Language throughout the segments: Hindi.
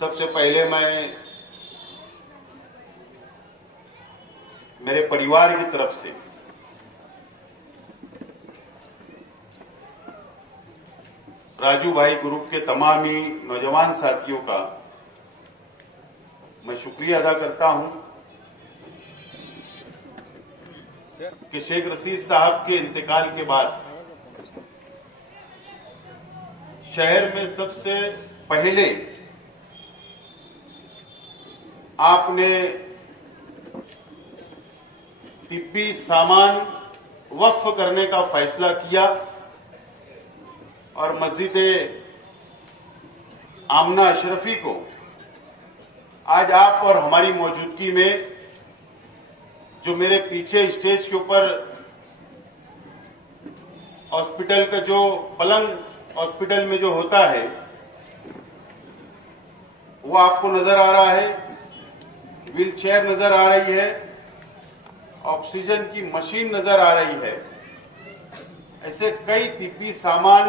सबसे पहले मैं मेरे परिवार की तरफ से राजू भाई ग्रुप के तमाम ही नौजवान साथियों का मैं शुक्रिया अदा करता हूं कि शेख रशीद साहब के इंतकाल के बाद शहर में सबसे पहले आपने तिब्बी सामान वक्फ करने का फैसला किया और मस्जिद आमना अशरफी को आज आप और हमारी मौजूदगी में, जो मेरे पीछे स्टेज के ऊपर हॉस्पिटल का जो पलंग हॉस्पिटल में जो होता है वो आपको नजर आ रहा है, व्हील चेयर नजर आ रही है, ऑक्सीजन की मशीन नजर आ रही है। ऐसे कई तिब्बी सामान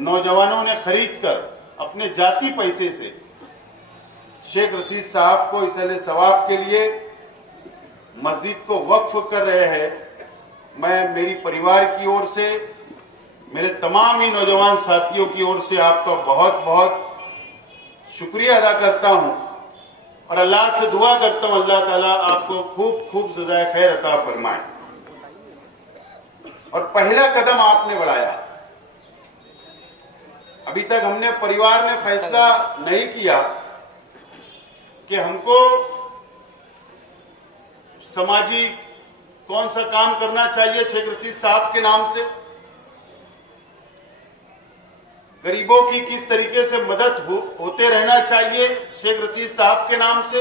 नौजवानों ने खरीदकर अपने जाती पैसे से शेख रशीद साहब को इस सवाब के लिए मस्जिद को वक्फ कर रहे हैं। मैं मेरी परिवार की ओर से, मेरे तमाम ही नौजवान साथियों की ओर से आपका बहुत बहुत शुक्रिया अदा करता हूं और अल्लाह से दुआ करता हूं अल्लाह ताला आपको खूब खूब सजाए खैर अता फरमाए। और पहला कदम आपने बढ़ाया। अभी तक हमने परिवार ने फैसला नहीं किया कि हमको सामाजिक कौन सा काम करना चाहिए शेख रशीद साहब के नाम से, गरीबों की किस तरीके से मदद होते रहना चाहिए शेख रशीद साहब के नाम से,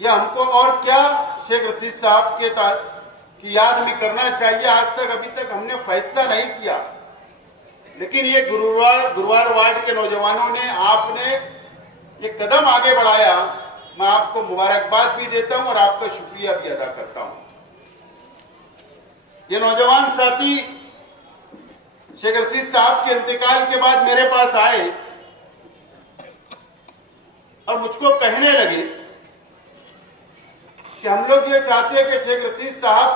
या हमको और क्या शेख रशीद साहब के की याद में करना चाहिए। आज तक अभी तक हमने फैसला नहीं किया, लेकिन ये गुरुवार वार्ड के नौजवानों ने, आपने ये कदम आगे बढ़ाया। मैं आपको मुबारकबाद भी देता हूं और आपका शुक्रिया भी अदा करता हूं। ये नौजवान साथी शेख रशीद साहब के इंतकाल के बाद मेरे पास आए और मुझको कहने लगे कि हम लोग ये चाहते हैं कि शेख रशीद साहब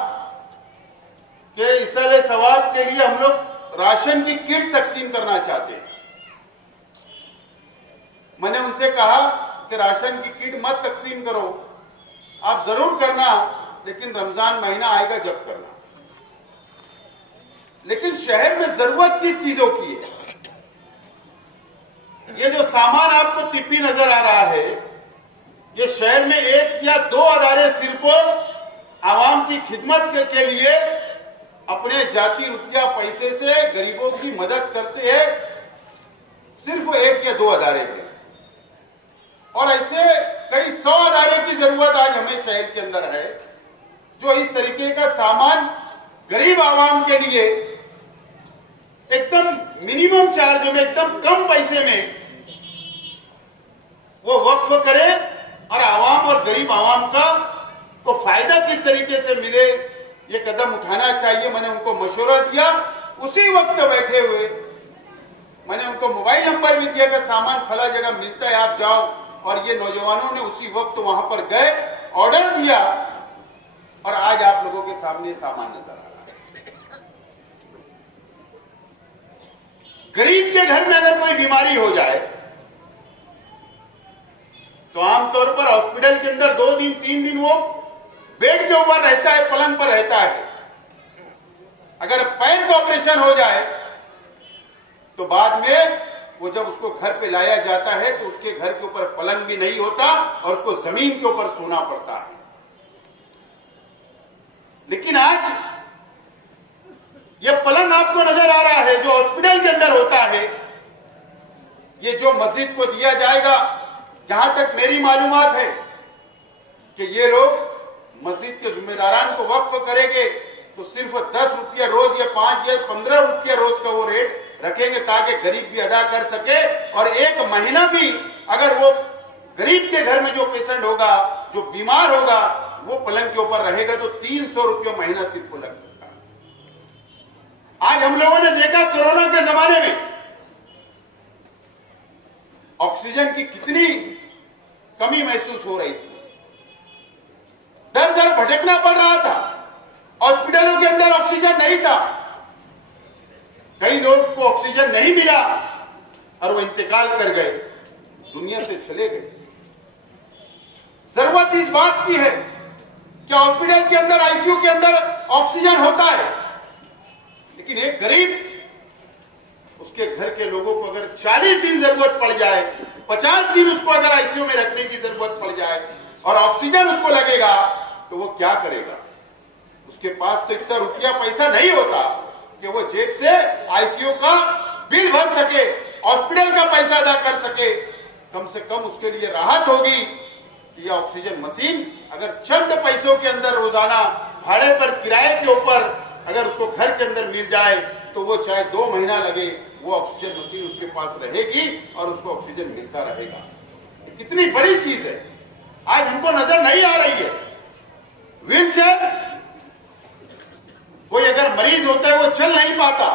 के इसाले सवाब के लिए हम लोग राशन की किट तकसीम करना चाहते हैं। मैंने उनसे कहा कि राशन की किट मत तकसीम करो, आप जरूर करना, लेकिन रमजान महीना आएगा जब करना। लेकिन शहर में जरूरत किस चीजों की है? ये जो सामान आपको तिब्बी नजर आ रहा है, ये शहर में एक या दो अदारे सिर्फ आवाम की खिदमत के लिए अपने जाती रुपया पैसे से गरीबों की मदद करते हैं। सिर्फ एक या दो अदारे हैं और ऐसे कई 100 अदारे की जरूरत आज हमें शहर के अंदर है, जो इस तरीके का सामान गरीब आवाम के लिए एकदम मिनिमम चार्ज में, एकदम कम पैसे में वो वक्फ करे और आवाम और गरीब आवाम का को फायदा किस तरीके से मिले, ये कदम उठाना चाहिए। मैंने उनको मशवरा दिया। उसी वक्त बैठे हुए मैंने उनको मोबाइल नंबर भी दिया कि सामान फला जगह मिलता है, आप जाओ। और ये नौजवानों ने उसी वक्त वहां पर गए, ऑर्डर दिया और आज आप लोगों के सामने सामान नजर आ रहा है। गरीब के घर में अगर कोई बीमारी हो जाए तो आमतौर पर हॉस्पिटल के अंदर 2 दिन 3 दिन वो बेड के ऊपर रहता है, पलंग पर रहता है। अगर पैर का ऑपरेशन हो जाए तो बाद में वो जब उसको घर पे लाया जाता है तो उसके घर के ऊपर पलंग भी नहीं होता और उसको जमीन के ऊपर सोना पड़ता है। लेकिन आज ये पलंग आपको नजर आ रहा है जो हॉस्पिटल के अंदर होता है, ये जो मस्जिद को दिया जाएगा, जहां तक मेरी मालूमात है कि ये लोग मस्जिद के जिम्मेदारान को वक्फ करेंगे तो सिर्फ 10 रुपया रोज या 5 या 15 रुपया रोज का वो रेट रखेंगे ताकि गरीब भी अदा कर सके। और एक महीना भी अगर वो गरीब के घर में जो पेशेंट होगा, जो बीमार होगा, वो पलंग के ऊपर रहेगा तो 300 रुपया महीना सिर्फ लग सकता है। आज हम लोगों ने देखा कोरोना के जमाने में ऑक्सीजन की कितनी कमी महसूस हो रही थी, दर दर भटकना पड़ रहा था, हॉस्पिटलों के अंदर ऑक्सीजन नहीं था, कई लोग को ऑक्सीजन नहीं मिला और वो इंतकाल कर गए, दुनिया से चले गए। जरूरत इस बात की है कि हॉस्पिटल के अंदर, आईसीयू के अंदर ऑक्सीजन होता है, लेकिन एक गरीब, उसके घर के लोगों को अगर 40 दिन जरूरत पड़ जाए, 50 दिन उसको अगर आईसीयू में रखने की जरूरत पड़ जाए और ऑक्सीजन उसको लगेगा, तो वो क्या करेगा? उसके पास तो इतना रुपया पैसा नहीं होता कि वो जेब से आईसीयू का बिल भर सके, हॉस्पिटल का पैसा अदा कर सके। कम से कम उसके लिए राहत होगी कि यह ऑक्सीजन मशीन अगर चंद पैसों के अंदर रोजाना भाड़े पर, किराए के ऊपर अगर उसको घर के अंदर मिल जाए, तो वो चाहे 2 महीना लगे, वो ऑक्सीजन मशीन उसके पास रहेगी और उसको ऑक्सीजन मिलता रहेगा। कितनी बड़ी चीज है, आज हमको नजर नहीं आ रही है। व्हीलचेयर, कोई अगर मरीज होता है, वो चल नहीं पाता,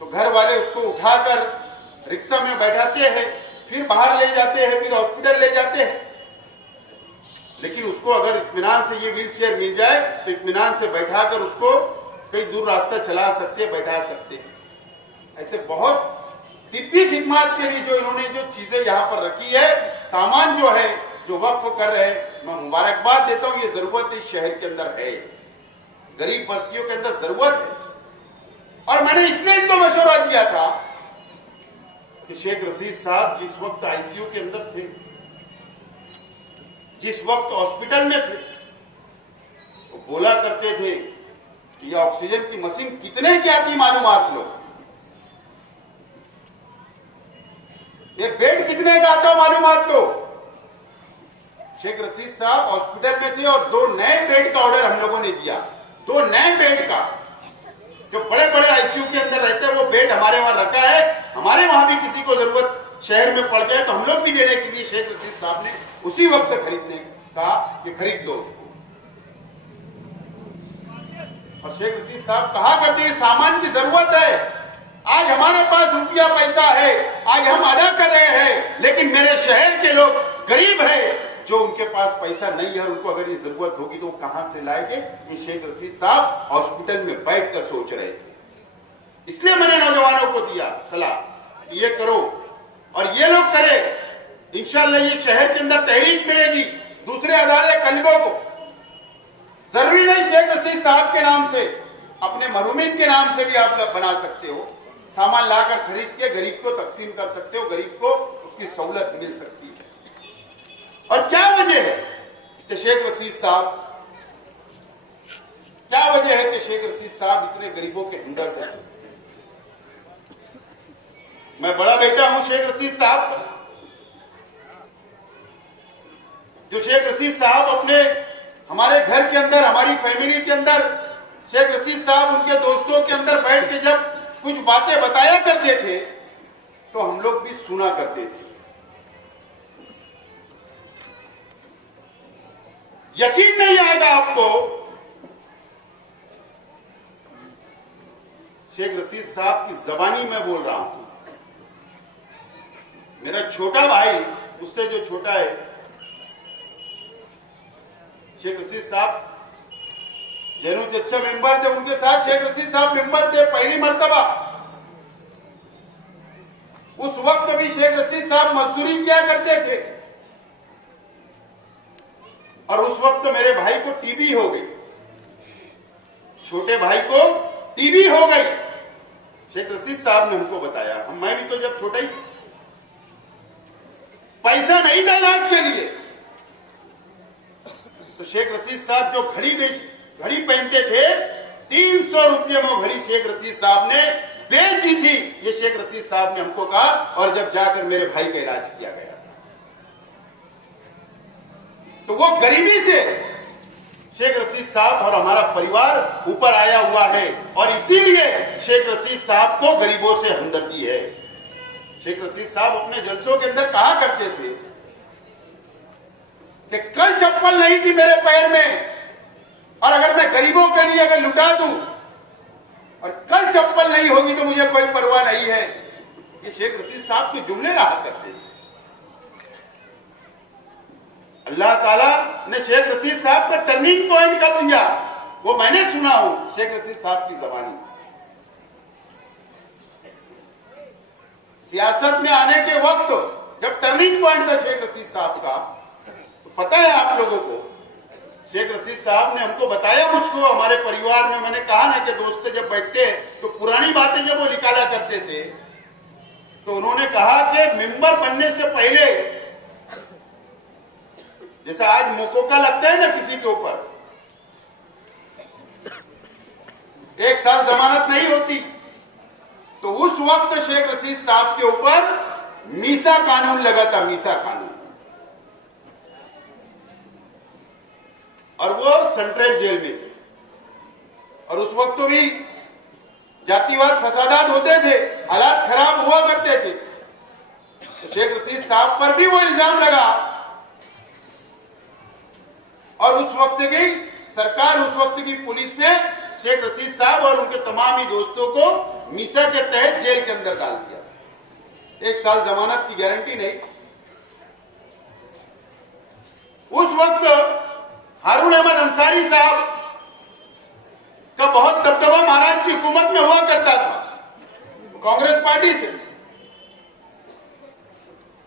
तो घर वाले उसको उठाकर रिक्शा में बैठाते हैं, फिर बाहर ले जाते हैं, फिर हॉस्पिटल ले जाते हैं। लेकिन उसको अगर इत्मीनान से ये व्हीलचेयर मिल जाए, तो इत्मीनान से बैठाकर उसको कई दूर रास्ता चला सकते हैं, बैठा सकते हैं। ऐसे बहुत तिब्बी खिदमत के लिए जो इन्होंने जो चीजें यहाँ पर रखी है, सामान जो है, जो वक्फ कर रहे हैं, मैं मुबारकबाद देता हूँ। ये जरूरत इस शहर के अंदर है, गरीब बस्तियों के अंदर जरूरत है। और मैंने इसलिए इनको मशवरा दिया था कि शेख रशीद साहब जिस वक्त आईसीयू के अंदर थे, जिस वक्त हॉस्पिटल में थे, वो बोला करते थे कि यह ऑक्सीजन की मशीन कितने की आती मालूम आप लोग? ये बेड कितने का आता मालूम आप लोग? शेख रशीद साहब हॉस्पिटल में थे और 2 नए बेड का ऑर्डर हम लोगों ने दिया, 2 नए बेड का। जो बड़े बड़े आईसीयू के अंदर रहते हैं, वो बेड हमारे वहां रखा है। हमारे वहां भी किसी को जरूरत शहर में पड़ जाए तो हम लोग भी देने के लिए शेख रशीद साहब ने उसी वक्त खरीदने कहा कि खरीद लो उसको। और शेख रशीद साहब कहा करते हैं, सामान की जरूरत है। आज हमारे पास रुपया पैसा है, आज हम अदा कर रहे हैं, लेकिन मेरे शहर के लोग गरीब हैं, जो उनके पास पैसा नहीं है और उनको अगर ये जरूरत होगी तो वो कहां से लाएंगे? ये शेख रशीद साहब हॉस्पिटल में बैठकर सोच रहे थे। इसलिए मैंने नौजवानों को दिया सलाह, ये करो और ये लोग करें। इंशाअल्लाह ये शहर के अंदर तहरीक मिलेगी दूसरे अदारे कलीबों को। जरूरी नहीं शेख रशीद साहब के नाम से, अपने मरहूमिन के नाम से भी आप लोग बना सकते हो। सामान लाकर खरीद के गरीब को तकसीम कर सकते हो, गरीब को उसकी सहूलत मिल सकती है। और क्या वजह है कि शेख रशीद साहब, क्या वजह है कि शेख रशीद साहब इतने गरीबों के हमदर्द हैं? मैं बड़ा बेटा हूं शेख रशीद साहब का। जो शेख रशीद साहब अपने हमारे घर के अंदर, हमारी फैमिली के अंदर, शेख रशीद साहब उनके दोस्तों के अंदर बैठ के जब कुछ बातें बताया करते थे, तो हम लोग भी सुना करते थे। यकीन नहीं आएगा आपको, शेख रशीद साहब की जबानी में बोल रहा हूं। मेरा छोटा भाई, उससे जो छोटा है, शेख रशीद साहब जैनू के अच्छे मेंबर थे, उनके साथ शेख रशीद साहब मेंबर थे पहली मर्तबा। उस वक्त भी शेख रशीद साहब मजदूरी किया करते थे और उस वक्त मेरे भाई को टीबी हो गई, छोटे भाई को टीबी हो गई। शेख रशीद साहब ने हमको बताया, मैं भी तो जब छोटा ही, पैसा नहीं था इलाज के लिए, तो शेख रशीद साहब जो घड़ी पहनते थे, 300 रुपये में घड़ी शेख रशीद साहब ने बेच दी थी। ये शेख रशीद साहब ने हमको कहा, और जब जाकर मेरे भाई का इलाज किया गया, तो वो गरीबी से शेख रशीद साहब और हमारा परिवार ऊपर आया हुआ है। और इसीलिए शेख रशीद साहब को गरीबों से हमदर्दी है। शेख रशीद साहब अपने जलसों के अंदर कहा करते थे कि कल चप्पल नहीं थी मेरे पैर में, और अगर मैं गरीबों के लिए अगर लुटा दूं, और कल चप्पल नहीं होगी तो मुझे कोई परवाह नहीं है। ये शेख रशीद साहब के जुमले रहा करते थे। अल्लाह ताला ने शेख रशीद साहब का टर्निंग पॉइंट कब दिया, वो मैंने सुना हूं शेख रशीद साहब की जबानी। सियासत में आने के वक्त जब टर्निंग पॉइंट था शेख रशीद साहब का, तो पता है आप लोगों को, शेख रशीद साहब ने हमको बताया, मुझको हमारे परिवार में, मैंने कहा ना कि दोस्त जब बैठते तो पुरानी बातें जब वो निकाला करते थे, तो उन्होंने कहा कि मेंबर बनने से पहले, जैसा आज मुकोका लगता है ना किसी के ऊपर, 1 साल जमानत नहीं होती, तो उस वक्त शेख रशीद साहब के ऊपर मीसा कानून लगा था, मीसा कानून, और वो सेंट्रल जेल में थे। और उस वक्त तो भी जातिवाद फसादात होते थे, हालात खराब हुआ करते थे, तो शेख रशीद साहब पर भी वो इल्जाम लगा। और उस वक्त की सरकार, उस वक्त की पुलिस ने शेख रशीद साहब और उनके तमाम ही दोस्तों को मीसा के तहत जेल के अंदर डाल दिया। 1 साल जमानत की गारंटी नहीं। उस वक्त हारून अहमद अंसारी साहब का बहुत दबदबा महाराष्ट्र की हुकूमत में हुआ करता था, कांग्रेस पार्टी से।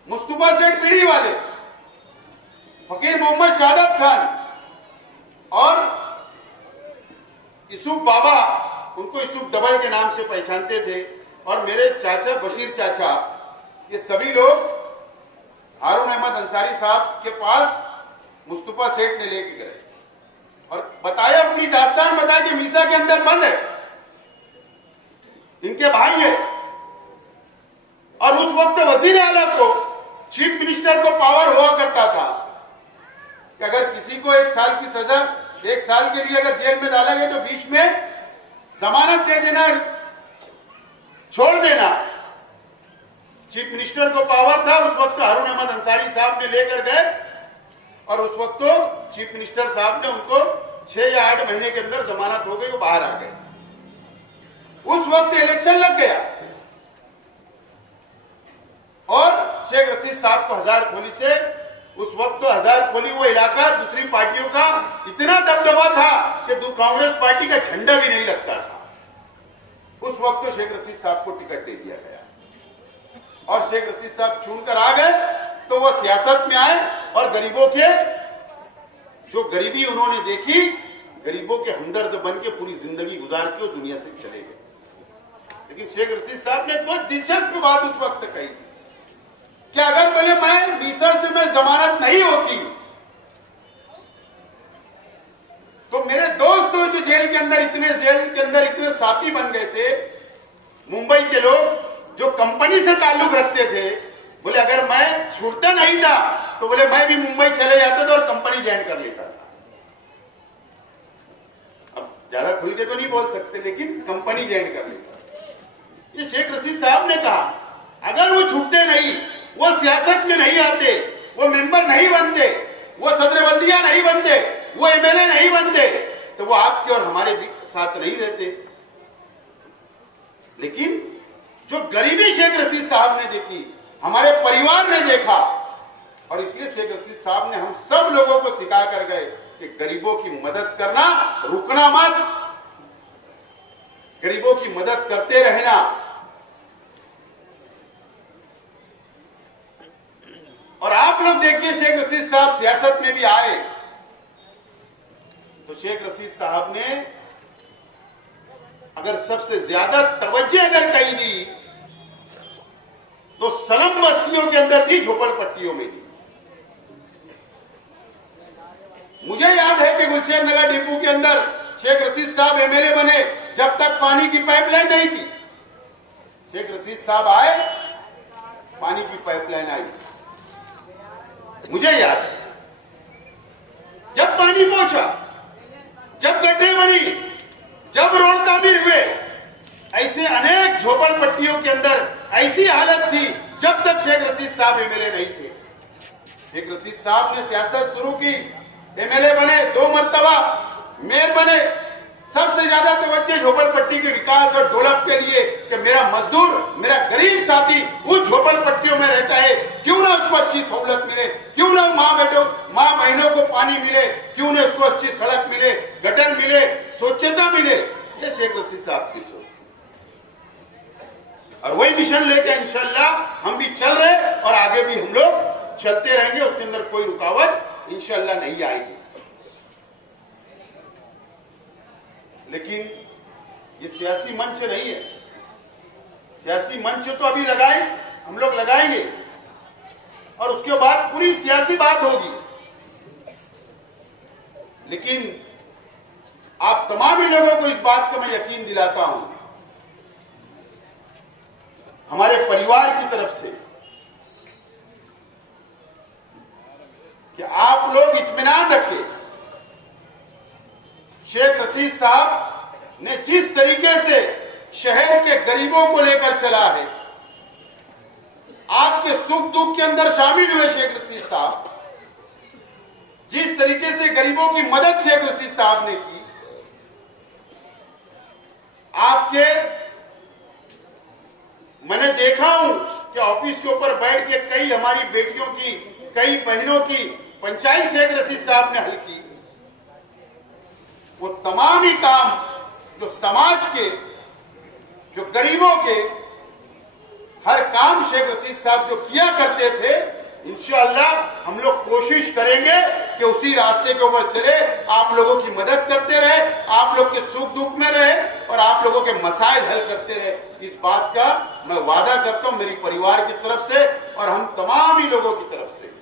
मुस्तफा सेठ पीढ़ी वाले, फकीर मोहम्मद शाहदत खान और यूसुफ बाबा, उनको यूसुफ डबल के नाम से पहचानते थे, और मेरे चाचा बशीर चाचा, ये सभी लोग हारून अहमद अंसारी साहब के पास मुस्तफा सेठ ने लेके गए और बताया, अपनी दास्तान बताया कि मीसा के अंदर बंद है, इनके भाई है। और उस वक्त वजीर आला को, चीफ मिनिस्टर को पावर हुआ करता था कि अगर किसी को 1 साल की सजा, 1 साल के लिए अगर जेल में डाला गया तो बीच में जमानत दे देना, छोड़ देना। चीफ मिनिस्टर को पावर था उस वक्त, हारून अहमद अंसारी साहब ने लेकर गए, और उस वक्त तो चीफ मिनिस्टर साहब ने उनको 6 या 8 महीने के अंदर जमानत हो गई, वो बाहर आ गए। उस वक्त इलेक्शन लग गया और शेख रशीद साहब को हजार खोली से, उस वक्त तो हजार खोली वो इलाका दूसरी पार्टियों का इतना दबदबा था कि कांग्रेस पार्टी का झंडा भी नहीं लगता था। उस वक्त तो शेख रशीद साहब को टिकट दे दिया गया और शेख रशीद साहब चुनकर आ गए, तो वो सियासत में आए और गरीबों के, जो गरीबी उन्होंने देखी, गरीबों के हमदर्द बन के पूरी जिंदगी गुजार के उस दुनिया से चले गए। लेकिन शेख रशीद साहब ने बहुत दिलचस्प बात उस वक्त कही कि अगर पहले मैं मीसा से मैं जमानत नहीं होती तो मेरे दोस्त तो जेल के अंदर इतने साथी बन गए थे, मुंबई के लोग जो कंपनी से ताल्लुक रखते थे, बोले अगर मैं छूटता नहीं था तो बोले मैं भी मुंबई चले जाता था और कंपनी ज्वाइन कर लेता था। अब ज्यादा खुल के तो नहीं बोल सकते, लेकिन कंपनी ज्वाइन कर लेता। ये शेख रशीद साहब ने कहा, अगर वो छूटते नहीं, वो सियासत में नहीं आते, वो मेंबर नहीं बनते, वो सदर बल्दिया नहीं बनते, वो एमएलए नहीं बनते, तो वो आपके और हमारे साथ नहीं रहते। लेकिन जो गरीबी शेख रशीद साहब ने देखी, हमारे परिवार ने देखा, और इसलिए शेख रशीद साहब ने हम सब लोगों को सिखा कर गए कि गरीबों की मदद करना, रुकना मत, गरीबों की मदद करते रहना। और आप लोग देखिए, शेख रशीद साहब सियासत में भी आए तो शेख रशीद साहब ने अगर सबसे ज्यादा तवज्जो अगर कही दी तो सलम बस्तियों के अंदर दी, झोपड़पट्टियों में दी। मुझे याद है कि गुलशेन नगर डिपो के अंदर शेख रशीद साहब एमएलए बने, जब तक पानी की पाइपलाइन नहीं थी। शेख रशीद साहब आए, पानी की पाइपलाइन आई, मुझे याद है। जब पानी पहुंचा, जब गड्ढे बनी, जब रोड तामीर हुए, ऐसे अनेक झोपड़पट्टियों के अंदर ऐसी हालत थी जब तक शेख रशीद साहब एमएलए नहीं थे। शेख रशीद साहब ने सियासत शुरू की, एमएलए बने, 2 मर्तबा मेयर बने। सबसे ज्यादा तवज्जो झोपड़पट्टी के विकास और डेवलप के लिए कि मेरा मजदूर मेरा गरीब साथी उस झोपड़पट्टियों में रहता है, क्यों ना उसको अच्छी सहूलत मिले, क्यों ना माँ बहनों को पानी मिले, क्यों ना उसको अच्छी सड़क मिले, गटर मिले, स्वच्छता मिले। ये शेख रशीद साहब की सोच और वही मिशन लेके इंशाल्लाह हम भी चल रहे और आगे भी हम लोग चलते रहेंगे। उसके अंदर कोई रुकावट इंशाल्लाह नहीं आएगी। लेकिन ये सियासी मंच नहीं है। सियासी मंच तो अभी लगाए, हम लोग लगाएंगे और उसके बाद पूरी सियासी बात होगी। लेकिन आप तमाम ही लोगों को इस बात का मैं यकीन दिलाता हूं, हमारे परिवार की तरफ से, कि आप लोग इत्मीनान रखें। शेख रशीद साहब ने जिस तरीके से शहर के गरीबों को लेकर चला है, आपके सुख दुख के अंदर शामिल हुए शेख रशीद साहब, जिस तरीके से गरीबों की मदद शेख रशीद साहब ने की, आपके मैंने देखा हूं कि ऑफिस के ऊपर बैठ के कई हमारी बेटियों की, कई बहनों की पंचायत शेख रशीद साहब ने हल की। वो तमाम ही काम जो समाज के, जो गरीबों के, हर काम शेख रशीद साहब जो किया करते थे, इंशाअल्लाह हम लोग कोशिश करेंगे कि उसी रास्ते के ऊपर चले, आप लोगों की मदद करते रहे, आप लोग के सुख दुख में रहे और आप लोगों के मसाइल हल करते रहे। इस बात का मैं वादा करता हूं मेरी परिवार की तरफ से और हम तमाम ही लोगों की तरफ से।